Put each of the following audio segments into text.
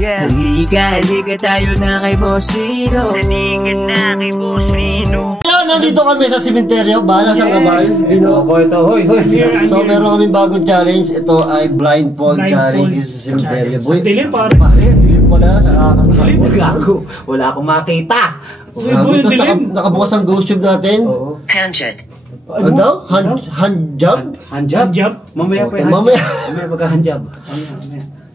Yeah. Halika tayo na kay Boss Rino. Nandito kami sa simenteryo, bahala sa kabal. So meron kaming bagong challenge. Ito ay blindfold challenge sa simenteryo. Dilim pare. Dilim pala. Gago. Wala akong makita. Nakabukas ang ghost tube natin. Handjob. Ano daw? Handjob? Handjob? Mamaya pa yung Mamaya. Mamaya magka-handjob.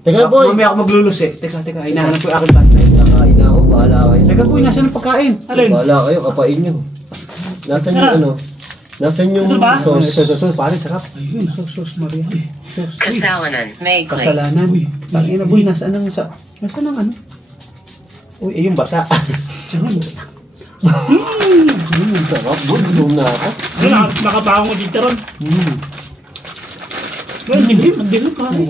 Teka boy. Mamaya ako maglulus eh. Teka. Hinahanap ko yung aking bantay. Nakain na ako. Bahala kayo. Teka po, nasa ng pagkain? Alin? Bahala kayo. Kapain nyo. Nasaan yung ano? Nasaan yung sauce? Ito, pare, sarap. Ayun, sauce Maria. Kasalanan. May clay. Kasalanan. Tangina boy, nasaan ang ano? Uy, yung basa. Sarap. Budlong na ako. Nakabaho ko dito ron. Ang dilim pare.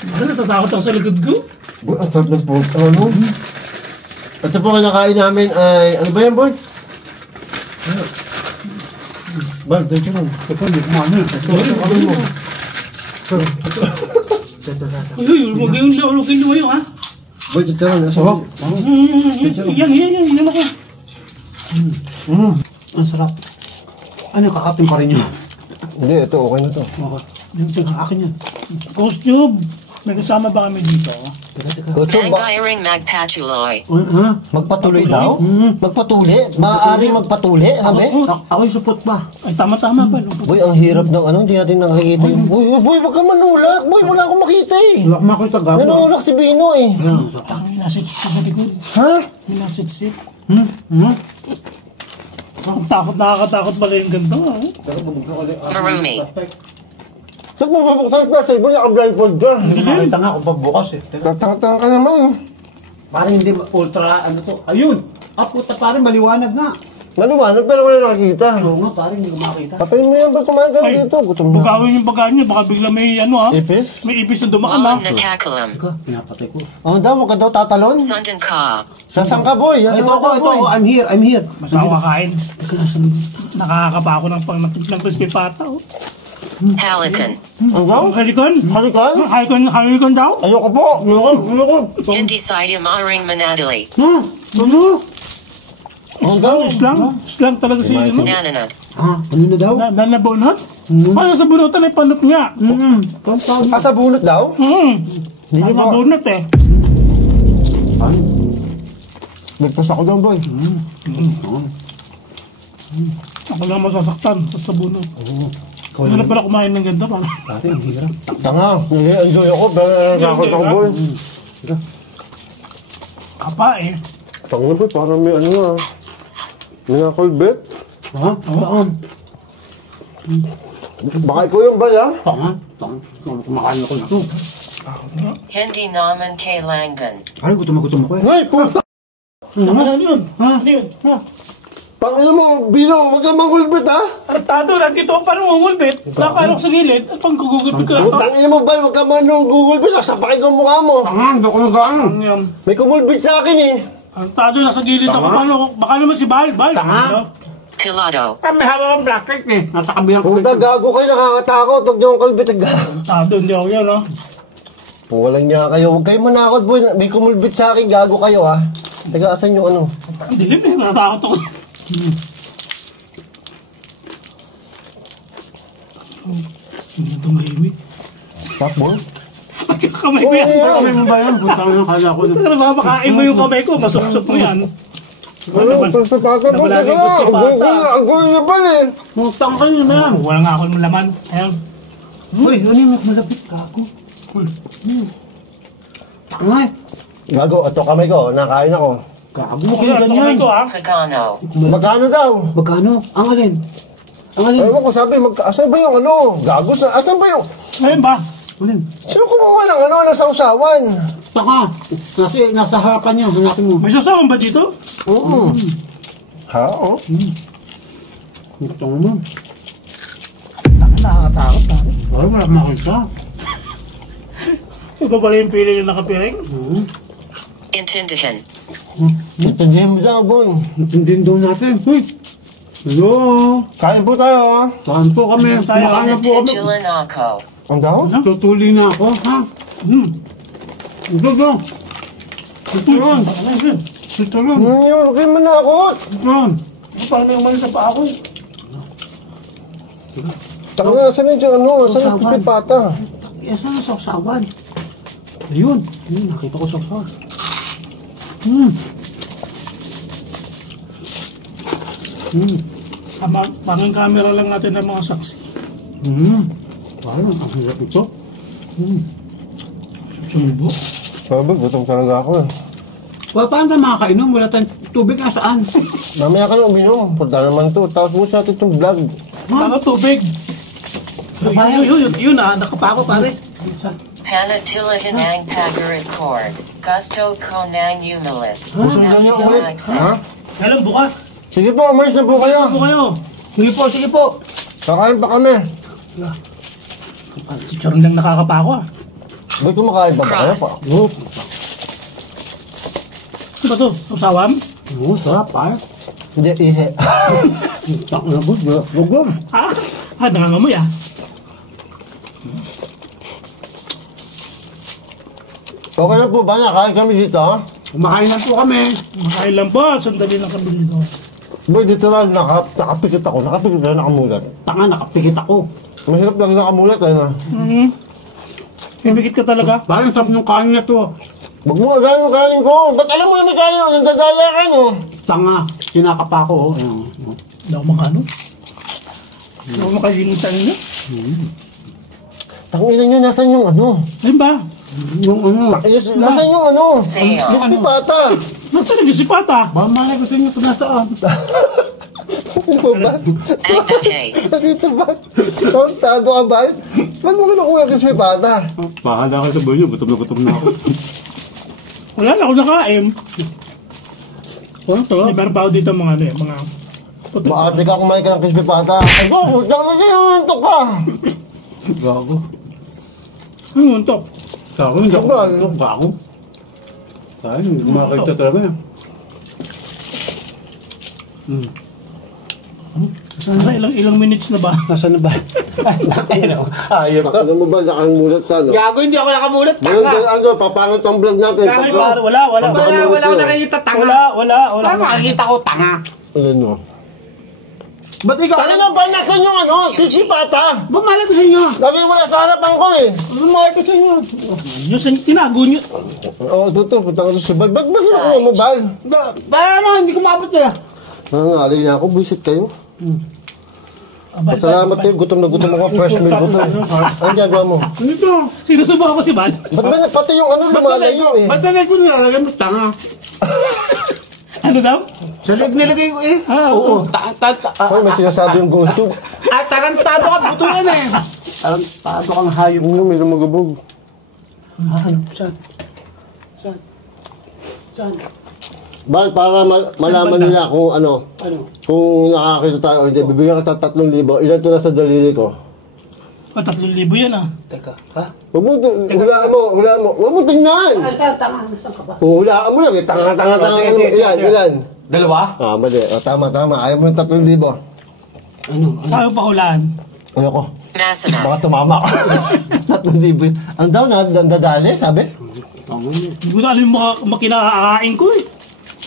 Ano, natatakot ako sa likod ko. Boy, ang sarap ng pork. Ano? Ito po kinakain namin ay... Ano ba yan, boy? Bal, dito lang. Ito, hindi kumano. Uy, lugin mo yun, ha? Boy, dito lang. Sarap. Yan ako. Ang sarap. Ano, kakapin pa rin yun? Hindi, ito okay na to. Ito, akin yan. Ghost Tube. May kasama ba kami dito? Bangiring magpatuloy. Magpatuloy daw? Magpatuli? Maaaring magpatuli, sabi? Ako yung support ba? Ay, tama ba? Boy, ang hirap ng ano, hindi natin nakakita yung... Boy, wag ka manulak. Boy, wala akong makita eh. Wala akong makita gago. Nanulak si Bino eh. Ang minasitsit sa likod. Ha? Minasitsit. Nakakatakot pala yung ganda. Marumi. Saan mo mabuksan ka? Sa iba naka-blindfold ka. Hindi makita nga ako pagbukas eh. Tatanga ka naman. Parang hindi ultra, ano to. Ayun! Puta, parang maliwanag nga. Maliwanag pero wala nakakita. Oo nga, parang hindi ko makita. Patayin mo yan, ba't kumain ka dito? Gutom na. Bugawin yung pagkain niya, baka bigla may ano ha. Ipis? May ipis na dumaan ha. Walang natakalam. Ika, pinapatay ko. Oh, daw, wag ka daw tatalon. Sundan ka. Sasang ka, boy. Ito ako, I'm here. Basta ako kakain. Nakakaba ako ng crispy pata oh. Halikan. Ang daw? Halikon? Halikan? Halikon daw? Ayoko po. Ayoko. Hindi saya maaring manadali. Ano? Ang daw? Slang talaga si ano? Nananad. Ano na daw? Nanabunot? Paano sa bunutan ay panot nga? Sa bunot daw? Hindi ba? Mabunot eh. Bigtas ako daw, boy. Ako lang masasaktan sa bunot. Ano na pala kumain ng ganda pala? Dati, ang hirap. Tanga, nag-enjoy ako, pero nakakot ako, boy. Kapa eh. Tanga, boy, parang may ano nga. May nakulbet. Ha? Baan? Baka ikaw yung bay, ha? Tanga. Kumakain ako na ito. Hindi naman kailangan. Ay, gutom ako eh. Ngay, puta! Ano yun? Ha? Ano yun? Pangina mo, Bino, wag kang mangulbet, ha? Artado, nandito ako parang ngungulbit. Nakakala ko sa gilid. At pang gugugulbit ko lang. Tangina mo, bay, wag kang manungulbet. Sasapakin ko ang mukha mo. Tanga, hindi ako nag-ano. May kumulbit sa akin, eh. Artado, nasa gilid ako. Baka naman si Bal. Tanga. Pilado. May hawak ang plastic eh. Nasa kabilang ko. Puta, gago kayo, nakakatakot. Huwag niyo ang kulbit. Artado, hindi ako yan, ha? Walang niya kayo. Huwag kayo manakot, boy. May kumulbit sa akin, gago kayo, ha? Taga, asan yung ano? Ang dilim eh, natatakot ako. Hindi ito mahimik. Stop, boy. Kamay ko yan. Kamay mo ba yan? Punta ko ng kala ko. Punta ka na mapakain mo yung kamay ko. Masuksok mo yan. Ano, pagpapata mo, Nabalagay taga. ko si Pata. Ang gulo na pala, eh. Mutang ka yun na yan. Walang nga ako ng laman. Ayan. Uy, ano yung malapit ka ako? Tanga eh. Gago, ito kamay ko. Nakain ako. Gago Okay, kayo ito kamay ganyan. ko, ha? Pagano. Magkano daw? Magkano? Ang alin? Ang alin? Ayaw ko sabi, asan ba yung ano? Gago, asan ba yung... Ngayon ba? Alin? Sino kumuha ng ano, ng sausawan? Taka. Kasi nasa harapan niya. Hanapin mo. May sasawan ba dito? Oo. Ha? Oo. Ito mo. Nakakatakot na. Wala mo lang makita. Ito pala yung pili yung nakapiring? Intindihan. Intindihan mo dyan, boy. Intindihin daw natin. Uy! Hello! Kain po tayo, ha? Saan po kami? Kumakain na po kami. Titulan ako. Ang daw? Tutuli na ako, ha? Ito. Citron. Citron. Yun, okay mo na ako. Citron. Paano yung mali sa paa ko eh? Tanga, saan yung ano? Saan yung pipipata? Eh, saan ang sausawan? Ayun. Nakita ko sausawan. Panging camera lang natin ng mga saksi. Parang ang hirap ito. Sumibo. Sabi, gutom talaga ako eh. Well, paano tayo makakainom? Wala tayong tubig na saan? Mamaya ka na uminom. Punta naman to. Tapos mo sa atin itong vlog. Ano tubig? Yun nakapako pare. Panatilla hinang pagarit cord. Gusto ko nang umalis. Gusto na niyo ulit? Ha? Kailan bukas? Sige po, umalis na po kayo. Ano kayo? Sige po. Kakain pa kami. Citron lang nakakapako ah. Ba't kumakain pa ba kayo pa? Ano ba to? Usawam? Oo, sarap pare. Hindi, ihe. Tak na bud, gugom. Nangangamoy ah. Okay na po ba? Nakain kami dito, ha? Kumakain lang po kami. Makain lang ba? Sandali lang kami dito. Boy, literal, nakapikit ako. Nakapikit ako, nakamulat. Tanga, nakapikit ako. Mahirap lang nakamulat, ano? Pimikit ka talaga? Parang sarap ng kanin na to. Huwag mo agad yung kanin ko. Ba't alam mo na may kanin ko? Nagdadaya ka, no? Tanga, kinakapa ko. Ayun. Hindi ako makano. Hindi ako makalimutan ninyo. Tangina nyo, nasan yung ano? Ayun ba? Yung ano. Nasan yung ano? Sayo. Ano bata? Nagtalag si Pata. Ba, malay ko sa inyo kung nasaan. Ano ba? Agnahe. Dito ba? Tado ka ba? Saan mo kinukuha kasi may bata? Pahala kayo sa buhay niyo, gutom na ako. Wala na ako nakain. May meron pa ako dito mga ano eh, mga puti. Baka di ka kumain ka ng crispy pata. Ay, go! Diyan na kayo! Antok ka! Gago. Ano untok? Sa akin, hindi ako Ba? tulog ba ako? Sa akin, hindi ko makakita talaga yan. Sana ilang minutes na ba? Nasaan na ba? Ayop ka. Ano mo ba? Nakamulat ka, no? Gago, hindi ako nakamulat. Ngayon, Tanga. ano, papangat ang vlog natin. Ay, wala. Wala ko nakikita, tanga. Wala. Tama, nakikita ko, tanga. Ano, no? Ba't ikaw? Sana na ba? Nasaan yung ano? Crispy pata? Ba, malay ko sa inyo. Lagi wala sa harapan ko eh. Malay ko sa inyo. Yung tinago nyo. Oo, Tuto, punta ko sa Subal. Ba't ba sila mo, Bal? Ba, ano, hindi ko maabot na. Nangangalay na ako, buisit kayo. Pasalamat kayo, gutom na gutom ako, fresh meal gutom. Ano gagawa mo? Ano ito? Sinusubukan ko si Bal. Ba't ba pati yung ano lumalayo eh? Ba't nalagay ko nilalagay mo, tanga? Ano daw? Sa leg nilagay ko eh. Oo. Hoy, may sinasabi yung ghost tube. Tarantado ka, buto yan eh. Tarantado kang hayop. Ano, may lumagabog. Ano? Saan? Bal, para malaman nila kung ano, kung nakakita tayo o hindi, bibigyan ka sa 3,000. Ilan ito na sa daliri ko? 3,000 yan ah. Teka, ha? Huwag mo, hulaan mo. Huwag mo tingnan. Saan, tanga? Saan ka ba? Hulaan mo lang. Tanga. Ilan? Dalawa? Ah, mali. Tama. Ayaw mo ng 3,000. Ano? Ayaw pa hulaan. Ayoko. Massima. Baka tumama ka. 3,000. Ano daw, nadadali, sabi? Hindi ko na alam yung makinakain ko eh.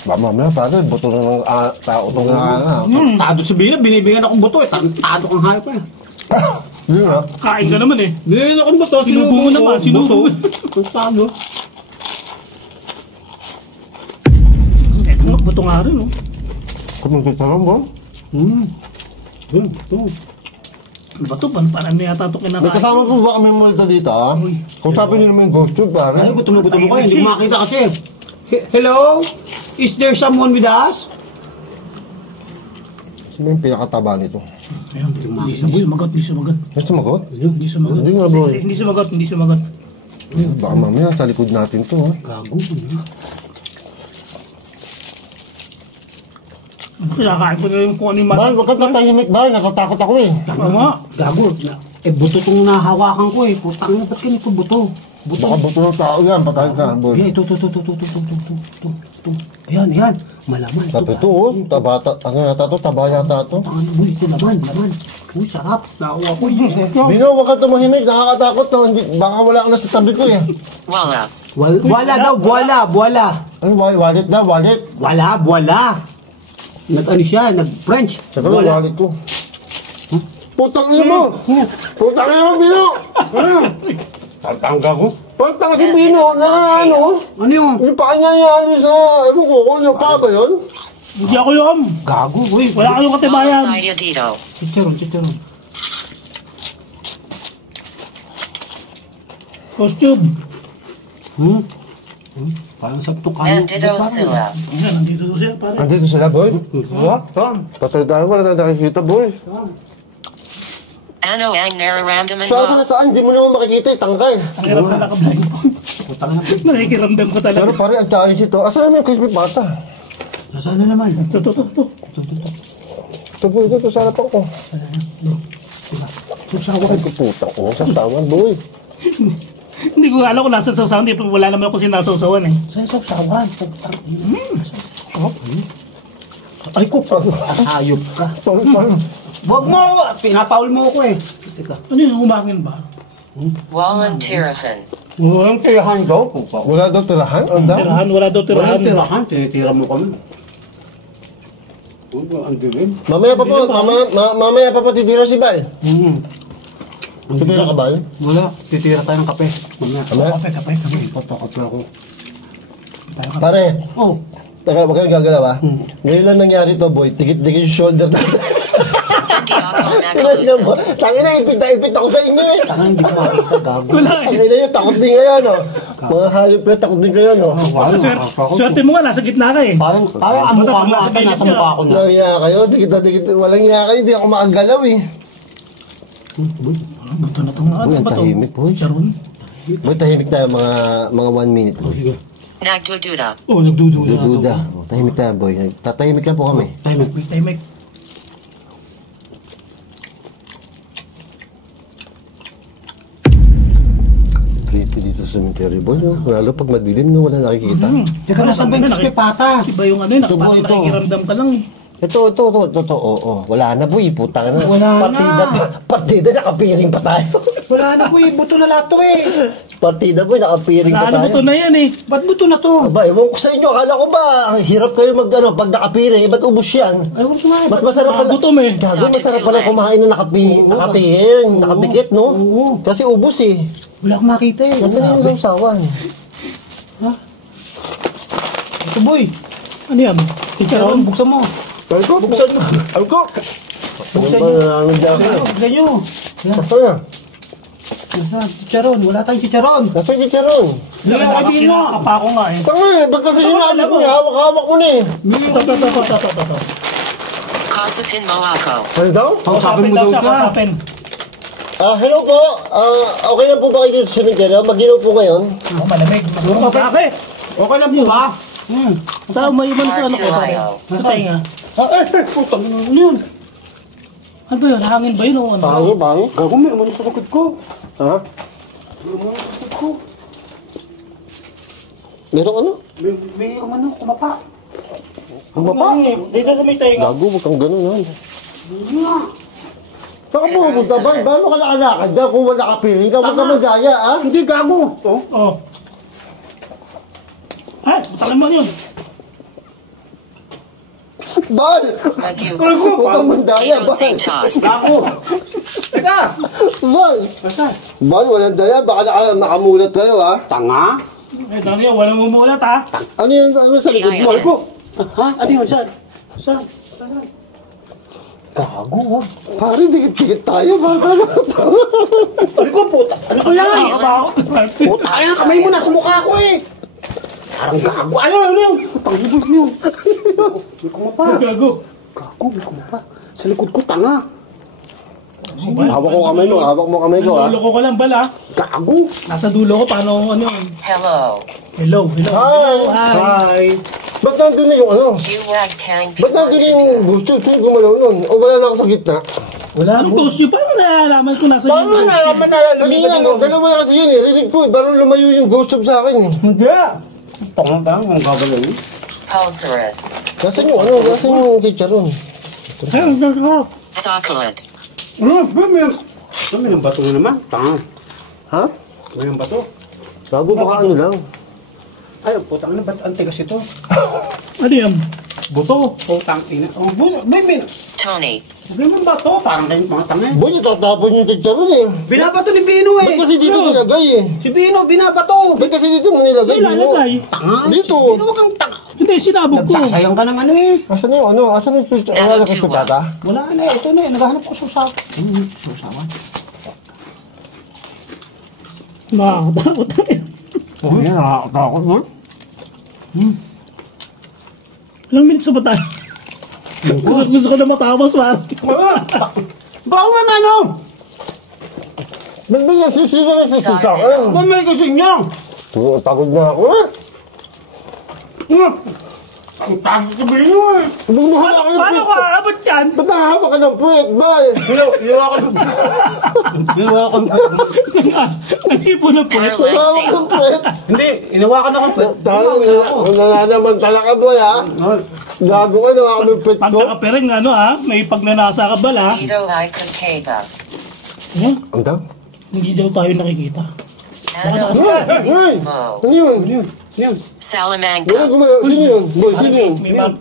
Ba, mamaya, pare, buto na ng tao itong nga. Tarantado sa biya, binibigyan akong buto eh. Tarantado kang hayop eh. Yun nga. Kain ka naman eh. Binibigyan akong buto. Sinubo mo naman, sinubo. Tarantado. Ito nga, buto nga rin oh. Kumagkitaran ba? Yun, ito. Ano ba ito? Parang may yata ito May kinakain. kasama po ba kami multo dito, ha? Kung sabi nyo naman yung ghost tube, pare. Ay, gutom na gutom ako eh. Hindi ko makita kasi. Hello? Is there someone with us? Sino yung pinakataba nito? Ayun, hindi sumagot. May sumagot? Hindi sumagot. Hindi nga, boy. Hindi sumagot. Baka mamaya, sa likod natin to, ha? Gago. Kinakain ko na yung kung ano yung Bal, wag kang tatahimik, Bal. Natatakot ako eh. Oo nga. Gago. Buto tong nahawakan ko eh. Putang na, ba't ganito buto? Baka buto ng tao yan, patay ka, boy. Ito. Ayan. Malaman. Sabi to, oh, taba yata to. Tangan mo, ito laman. Uy, sarap. Nakuha ko yun. Bino, wag ka tumahimik. Nakakatakot to. Baka wala ka na sa tabi ko eh. Voila. Wala daw, wala. Ay, wallet na, wallet. Wala. Nag-ano siya, nag-French. Saka lang, wallet ko. Putang ina mo! Putang ina mo, Bino! Tatangga ko. Putang si Bino na ano? Ano yun? Yung pa kanya niya ano sa... Ewan ko, kung yung pa ba yun? Hindi ako yun. Gago, uy. Wala kayong katibayan. Sayadito. Chicharon. Costume. Parang sakto ka. Nandito sila. Ayan, nandito to siya, pare. Andito sila, boy. Patay tayo, wala tayo nakikita, boy. Ano ang nararamdaman Saan ka mo? na saan? Hindi mo naman makikita eh, tangkay. Ang hirap na naka-blindfold. Nakikiramdam ko talaga. Pero pare, ang challenge ito. Asan naman yung crispy pata? Nasaan na naman? Ito. Ito, boy, ito, sa harapan ko. Ay, puputa ko. Sa tawan, boy. Hindi ko alam kung nasa sausawan. Wala naman ako sinasausawan eh. Saan sa usawan? Ay ko, ayop ka. Wag mo, pinapaul mo ako eh. Teka. Ano yun, humangin ba? Volunteerahan. Walang tirahan daw. Wala daw tirahan? Ano daw? Tirahan, wala daw tirahan. Walang tirahan, tinitira mo kami. Ang dilim. Mamaya pa titira si Bal. Titira ka, Bal? Wala, titira tayo ng kape. Mamaya. Kape? Kape. Patakape ako. Pare, Oh, taka, wag kang gagalaw ha. Ngayon lang nangyari to, boy. Tikit-tikit yung shoulder natin. Hindi ako Tingnan niyo mo. nakalusin. Tangina, ipit ako sa inyo eh. taka hindi ko makita, gago. Wala eh. Tangina yun, takot din kayo, no? Mga hayop na, takot din kayo, no? Swerte mo nga, nasa gitna ka eh. Parang ang mukha mo ata, nasa mukha ko na. Walang iya kayo, dikit. Walang iya kayo, di ako makagalaw eh. Buto na itong Uy, ang tahimik, boy. Charon. Boy, tahimik tayo mga 1 minute, boy. Nagdududa. Oh, nagdududa. Duda. Oh, tahimik tayo, boy. Tatahimik lang po kami. Tahimik. Creepy dito sa cemetery, boy. No? Lalo pag madilim, no, wala nakikita. Teka na, sabi ng pata. Iba yung ano yun, Ito, boy, ito. nakikiramdam ka lang eh. Ito. Oo. Wala na, boy. Putang na. Wala na. Partida, nakapiring pa tayo. Wala na po eh, buto na lahat to eh. Partida, boy, nakapiring pa Lalo tayo. buto na yan eh. Ba't buto na to? Aba, ewan ko sa inyo. Akala ko ba, hirap kayo pag nakapiring. Ba't ubus yan? Ay, wag nga. Mas masarap pala. Gutom eh. Gago, masarap pala kumain ng nakapiring, nakapikit, no? Kasi ubus eh. Wala akong makita eh. Nasaan yung sausawan? Ito boy. Ano yan? Chicharon. Buksan mo. Alko, buksan mo. Alko. Buksan nyo. Buksan nyo. Basta na. Nasaan? Chicharon. Wala tayong chicharon. Nasa yung chicharon. Hindi ako sabihin mo. Kinakapa ko nga eh. Tanga eh, ba't kasi sinabi mo? Hawak-hawak mo na eh. Ito. Kasapin mo ako. Ano daw? Kausapin mo daw siya. Kausapin. Hello po. Okay lang po ba kayo dito sa cemetery? Mag-inaw po ngayon. Oh, malamig. Bakit? Okay lang po ba? Saan may iman sa ano ko pare? Sa tenga. Putang ina mo yun. Ano ba yun? Hangin ba yun o ano? Bago. Gago, may umano sa likod ko. Ha? May umano sa likod ko. Merong ano? May umano, kumapa. Ano ba? Dito sa may tenga. Gago, wag kang ganun ha. Saan ka pupunta ba? Baano ka nakalakad dyan kung wala ka piling? Ikaw ka magaya ha? Hindi, gago. Oh. Ay, butakan mo yun. Bal! Magyu. Putang mandaya, Tito Bal! Sanchez. Gago. Teka. Bal! Basta. Bal, walang daya. Baka nakamulat kayo ha? Tanga. Eh, dami yan. Walang umuulat ha. Ano yan? Ano sa likod mo? Siya, Ha? Ano yun? Saan? Saan? Gago, wag. Pare, dikit-dikit tayo. Baka Ano ko, puta? Ano ko yan? Puta, ay, kamay mo nasa mukha ko eh. Parang gago. Ano yun? Putang ina mo yun. May kumapa. Gago. Gago, may kumapa. Sa likod ko, tanga. hawak ko kamay mo. Hawak mo kamay ko ha? Dulo ko ka lang bala. Gago. Nasa dulo ko. Paano ano yun? Hello. Hi! Hi. Ba't nandun na yung ano? Huwag kang Ba't nandun na yung gusto? Sino gumalaw nun? O wala na ako sa gitna? Wala Anong toast yun? Paano nalalaman ko nasa Paano yun? na naman nalalaman na? Dalawa na kasi yun eh. Rinig ko eh. Parang lumayo yung ghost of sa akin eh. Hindi. Tanga ba? Ang gagalaw yun. Pulsarus. Nasaan yung ano? Nasaan yung chicharon? Ayun, nagkakap. Succulent. May ng bato na naman. Tanga. Ha? May ng bato. Bago baka ano lang. Ay, putang ina, ba't antigas ito? Ano yan? Buto. Putang ina. Oh, may. Tony. May mga bato. Parang kayong mga tanga. Boy, tatapon yung chicharon eh. Binabato ni Bino eh. Ba't kasi dito nilagay eh? Si Bino, binabato. Ba't kasi dito mo nilagay? Wala, Bino? nalagay. Tanga. Dito. Bino, wag kang tanga. Hindi, sinabog ko. Nagsasayang ka ng ano eh. Asan yung ano? Asan yung chicharon? Wala ka sutata? Wala na eh. Ito na eh. Naghahanap ko susaw. Susawan. Nakakatakot tayo. Oh, yan. Nakakatakot mo. Ilang minutes ba tayo? Gusto ko na matapos, man. Baka mo na ano? Ba't ba nasisira na sa akin? Ba't may gusto niyo? Pagod na ako eh. Ang tago sa Bino eh. Huwag mo hawak ng Paano puwet. ka aabot yan? Ba't nakahawak ka ng puwet, bay? Nag-ipon na po. Power leg Nakahawak ng sale. puwet. Hindi, inawakan ako. Tayo, wala naman talaga, boy, ha? Gago ka, nakahawak ng puwet Pag ko. nakapering, ano ha? May pagnanasa ka bala. Vito I Concava. Huh? Ang daw? Hindi daw tayo nakikita. Nano Ay! Mo. Ano yun? Wala Salamanca. gumalaw. Sino yun? Boy, sino yun?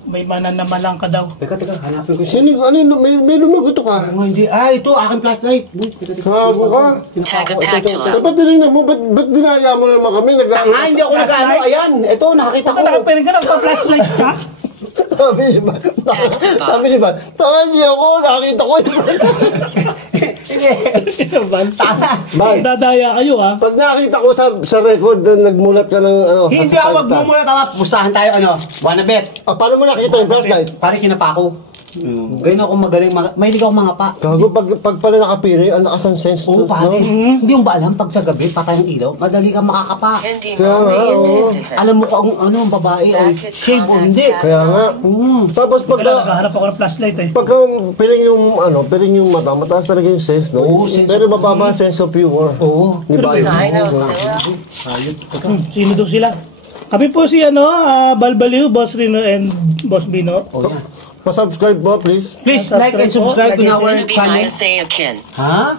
May mananamalang ka daw. Teka, hanapin ko siya. Sino? Ano yun? May lumaguto ka? Hindi. Ah, ito, aking flashlight. Gago ka? Tagapactula. Dapat tinignan mo, ba't dinaya mo naman kami? Tanga, hindi ako nag-ano. Ayan, ito, nakakita ko. Baka nakapering ka na, flashlight ka? Sabi niya ba? Sabi niya ba? Tama niya ako, nakita ko yun. Bye. Dadaya kayo ha. Pag nakita ko sa record na nagmulat ka ng ano. Hindi ako magmumula, tama. Pusahan tayo, ano. Wanna bet? Paano mo nakita yung flashlight? Pare, kinapa ko. Ganyan ako magaling. Mahilig ako mga pa. Gago, pag pala nakapili, ang lakas ng sense. Oo, pare. Hindi yung ba alam, pag sa gabi, patay ang ilaw, madali kang makakapa. Hindi Kaya mo nga, oo. Alam mo kung ano, ang babae ay shave o hindi. Kaya nga. Tapos pag Naghahanap ako ng flashlight eh. pagka piling yung mata, mataas talaga yung sense, no? Oo, sense Pero of mababa ang sense of humor. Oo. Di ba? Sinosilla. Sino daw sila? Kami po si Balbaliw, Boss Rino and Boss Bino. Oh, yeah. Pa-subscribe po, please. Please like and subscribe to our Sinabi channel. na say akin. Ha?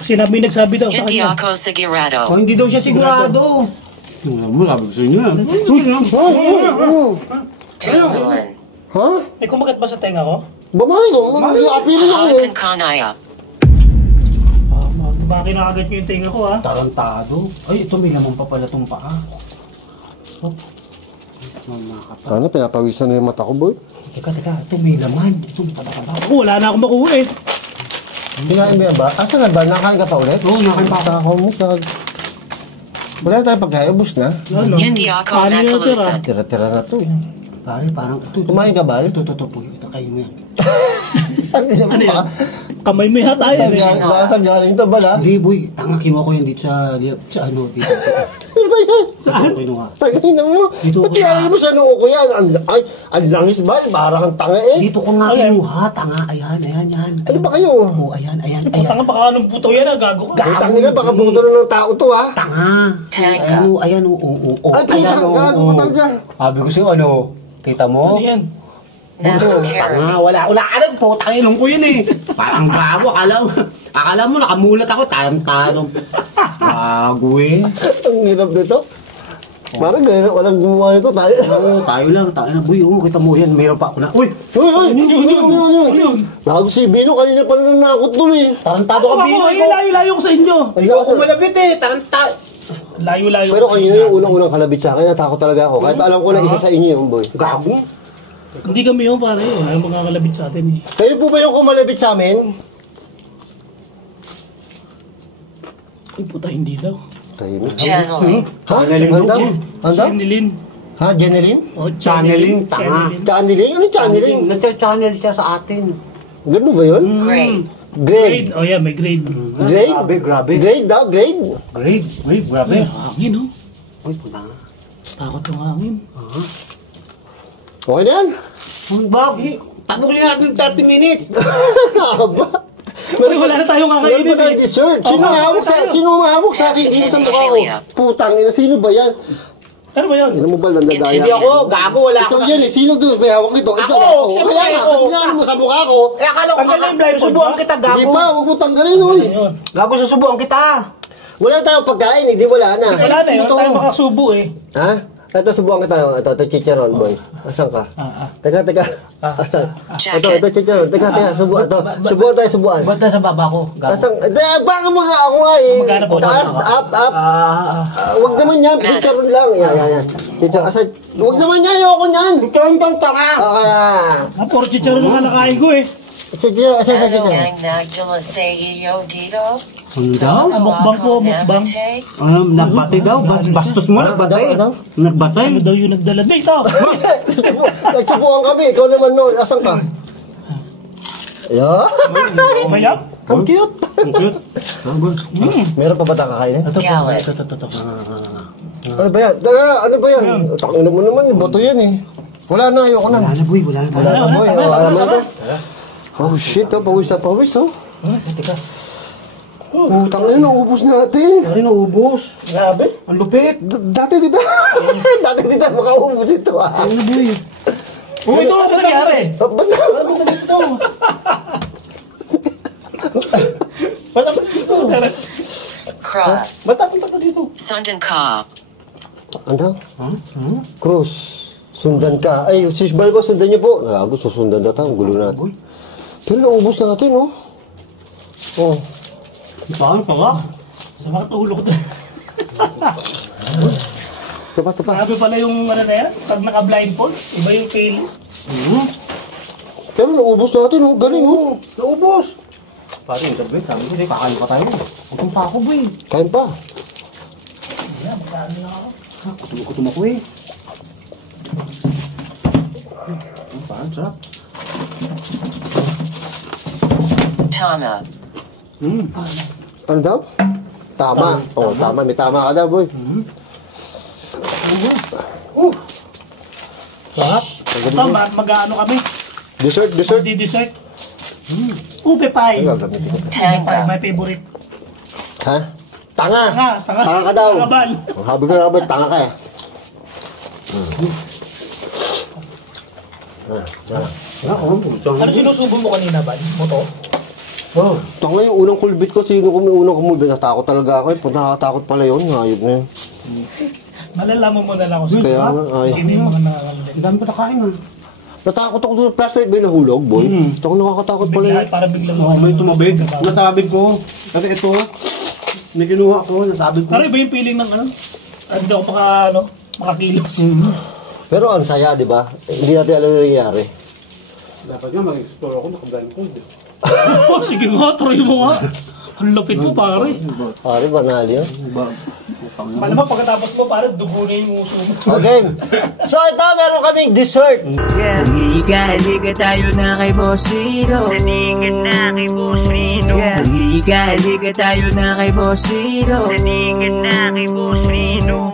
Sinabi nagsabi daw sa Hindi kanya. ako sigurado. O hindi daw siya sigurado. Mo, sabi ko sa inyo. Tumulan. Ha? May kumagat ba sa tenga ko? Bumalik ko. Apili ako eh. Hakan Kanaya. Baka kinakagat niyo yung tenga ko ha. Tarantado. Ay, ito may laman pa pala itong paa. Oh. Ano, pinapawisan na yung mata ko, boy? Teka, ito may laman. Ito taba-taba. Ako, wala na akong makuha eh. Kinain mo yan ba? Asa na ba? Nakain ka pa ulit? Oo, nakain pa ako. Sa home mo, wala na tayong pagkain, ubus na. Ano? Hindi ako Paano yung nakalusan. Tira-tira na to. Pare, parang ito. Kumain ka ba? Ito po. Ito kayo mo yan. Ano yan? Kamay mo yata Saan yun eh. galing? Baka saan galing to, bala? Hindi, boy. Tanga, kinuha ko yan dito sa ano, dito. Ano ba yan? Saan? Kinuha. Tangina mo. Dito Ba't ako sa- nilagay mo sa noo ko yan? Ang langis ba? Parang kang tanga eh. Dito ko nga kinuha. Tanga, ayan. Ano ba kayo? Oo, ayan. Putang baka anong puto yan ah, gago ka. Ang tangina, baka buto na ng tao to ha. Tanga. Tanga. Ayan. Ay, puta, gago ka talaga. Sabi ko sa'yo, ano, kita mo? Ano yan? Nano Carry. Tanga, wala ka rin po. Tangilong ko yun eh. Parang gago. Akala mo, nakamulat ako. Tarantado. Gago eh. Ang hirap nito. Parang gano'n, walang gumawa nito tayo. Oo, tayo lang. Boy, kita mo yan. Mayroon pa ako na. Uy! Yun. Gago si Bino, kanina pa nanakot tuloy. Tarantado Ako, ka, Bino. ay layo-layo ko sa inyo. Hindi ako malapit eh. Tarantado. Layo-layo Pero ko sa kanina inyo. yung unang kalabit sa akin, natakot talaga ako. Kahit alam ko na isa sa inyo yung boy. Gago. Hindi kami yung pare yun. Ayaw mga sa atin eh. Kayo po ba yung kumalabit sa amin? Ay puta, hindi daw. Kayo na. Channeling. Ha? Channeling Ano daw? daw. Ano daw? Channeling. Ha? Jeneline? Oh, Channeling, tanga. Channeling? Ano channeling? Nagcha-channel siya sa atin. Ganun ba yun? Grade. Grade. Oh yeah, may grade. Grade? Grabe. Grade daw? Grade? Grade, grabe. Ay, hangin oh. Uy, puta nga. Takot yung hangin. Okay na yan? Ang bagay. Tapukin natin 30 minutes. Nakakaba. Uy, wala na tayong Meron kakainin pa tayong eh. dessert. Sino Oh, mahawak sa, tayo. sino mahawak sa akin? Dito sa mukha ko. Putang ina, sino ba yan? Ano ba yun? Ano mo ba, landadaya? Hindi ako, gago, wala Ikaw ako. yan eh, sino doon? May hawak nito. Ikaw Ako, ako. siyempre, Kaya ako. nga, tingnan mo sa mukha ko. Eh, akala ko Tanggalin yung blindfold susubuan mo? kita, Hindi gago. pa, huwag mo tanggalin, oy. Ayun. Gago, susubuan kita. Wala tayong pagkain, hindi wala na. Wala na yun. Tayo makasubo eh. Ha? Ito, subukan kita. Ito, chicharon, boy. Asan ka? Teka. Asan? Ito, chicharon. Teka, subukan. Subukan tayo, subukan. Ba't nasa baba ko? Asan? Baka mga ako nga eh. Magkano po? Taas, up. Wag naman yan, chicharon lang. Yan. Chicharon, asan? Wag naman yan, ayoko yan. Chicharon kang tanga. Okay. Puro chicharon na nakain ko eh. Chicharon, asan? Nagdala sa iyo dito. Ano daw? Mukbang po, mukbang. Nagbatay daw. Bastos mo, nagbatay. Nagbatay. Ano daw yung nagdala dito? Nagsubukan kami, ikaw naman no. Asan ka? Ayan. Mayap? Ang cute. Ang cute. Meron pa ba tayong kakainin? Gallon. Ano ba yan? Ano ba yan? Tangina mo naman, boto yan eh. Wala na, ayoko na. Wala na, boy. Wala na. Wala na, boy. Alam mo na to? Oh shit, pawis. Teka. Tangina, naubos natin. Ano naubos? Grabe. Ang lupit. Dati dito makaubos ito ah. Ano, boy? Oh, ito ano nangyari? Ba't na? Cross. Ba't napunta ko dito? Sundan ka. Ano? Cruz. Sundan ka. Ay, si Balbo, sundan niyo po. Nagago, susundan na tayo. Ang gulo natin. Pero naubos natin, oh. Oh. Saan ka ba? Sa mga tulog doon. Tapa. Grabe pala yung ano na yan. Pag naka-blindfold, iba yung feel. Pero naubos natin, oh. Galing, oh. Naubos. Pare, yung sabi ko, kakain pa tayo. Kutum pa ako, boy. Kain pa. Yan, magkano na ako. Kutum ako eh. Parang sarap. Tama. Ano daw? Tama. Oh, tama. May tama ka daw, boy. Sarap. Ito, mag-ano kami. Dessert. Magdi-dessert. Upe pie. Ay, gagamitin ko. Upe pie, Tanga. my favorite. Ha? Tanga. Tanga ka daw. Tangabal. Oh, habi ko na ba, tanga ka eh. Ano sinusubo mo kanina ba? Moto? Oh. Tanga yung unang kulbit ko. Sino kung may unang kumulbit? Natakot talaga ako eh. Pag nakatakot pala yun, hayop na yun. Malalaman mo na lang ako. Kaya nga, ay. Sino yung mga nakakamit? Ang dami pa nakain ah. Natakot ako doon. Flashlight ba yung nahulog, boy? Ito ako nakakatakot pala Bigla, yun. para biglang Oo, may tumabig. Nasabig ko. Kasi ito, may kinuha ko, nasabig ko. Ano ba yung feeling ng ano? Hindi ako makakilos. Pero ang saya, di ba? Hindi natin alam yung nangyayari. Dapat nga mag-explore ako, nakablindfold. Oh, sige nga, try mo nga. Ang lupit mo, pare. Pare, banal yun. Malamang pagkatapos mo, pare, dugo na yung uso mo. Okay. So ito, meron kaming dessert. Halika tayo na kay Boss Rino. Halika na kay Boss Rino. Halika tayo na kay Boss Rino. Halika na kay Boss Rino.